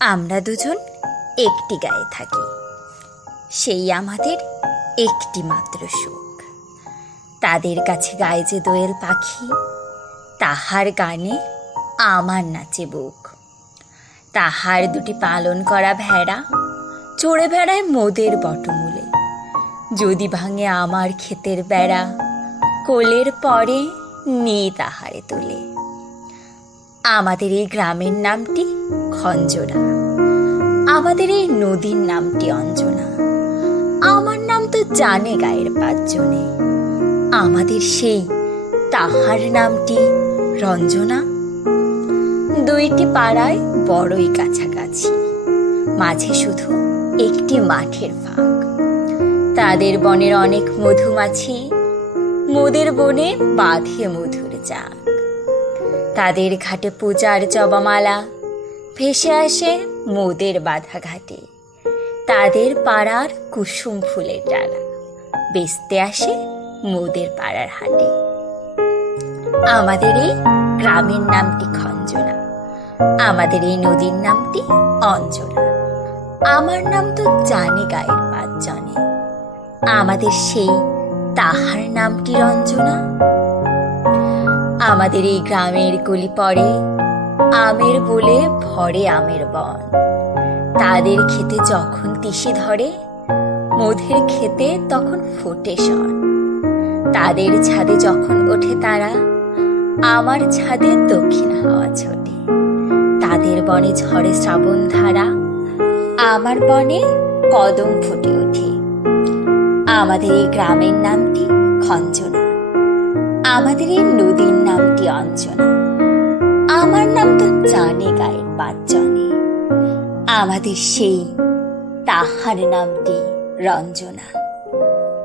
আমরা দুজন একটি গায়ে থাকি, সেই আমাদের একটি মাত্র সুখ। তাদের কাছে গায়ে যে দোয়েল পাখি, তাহার গানে আমার নাচে বুক। তাহার দুটি পালন করা ভেড়া চড়ে বেড়ায় মোদের বটমূলে। যদি ভাঙে আমার ক্ষেতের বেড়া, কোলের পরে নিয়ে তাহারে তোলে। আমাদের এই গ্রামের নামটি খঞ্জনা, আমাদের এই নদীর নামটি অঞ্জনা। আমার নাম তো জানে গায়ের পাঁচজনে, আমাদের সেই তাহার নামটি রঞ্জনা। দুইটি পাড়ায় বড়ই কাছাকাছি, মাঝে শুধু একটি মাঠের ফাঁক। তাদের বনের অনেক মধুমাছি, মোদের বনে বাঁধে মধুর চাক। তাদের ঘাটে পূজার জবামালা ভেসে আসে মোদের বাঁধা ঘাটে। তাদের পাড়ার কুসুম ফুলের ডালা বেচতে আসে মোদের পাড়ার হাটে। আমাদের এই গ্রামের নামটি খঞ্জনা, আমাদের এই নদীর নামটি অঞ্জনা। আমার নাম তো জানে গায়ের পাঁচজনে, আমাদের সেই তাহার নামটি রঞ্জনা। আমাদের এই গ্রামের গলি পড়ে আমের বলে ভরে আমের বন। তাদের খেতে যখন তিসি ধরে, মোদের খেতে তখন ফোটে শন। তাদের ছাদে যখন ওঠে তারা, আমার ছাদে দক্ষিণ হাওয়া ছোটে। তাদের বনে ঝরে শ্রাবণ ধারা, আমার বনে কদম ফুটে ওঠে। আমাদের এই গ্রামের নামটি খঞ্জনা, আমাদের এই নদীর নামটি অঞ্জনা। আমার নাম তো জানে গায়ের পাঁচজনে, আমাদের সেই তাহার নামটি রঞ্জনা।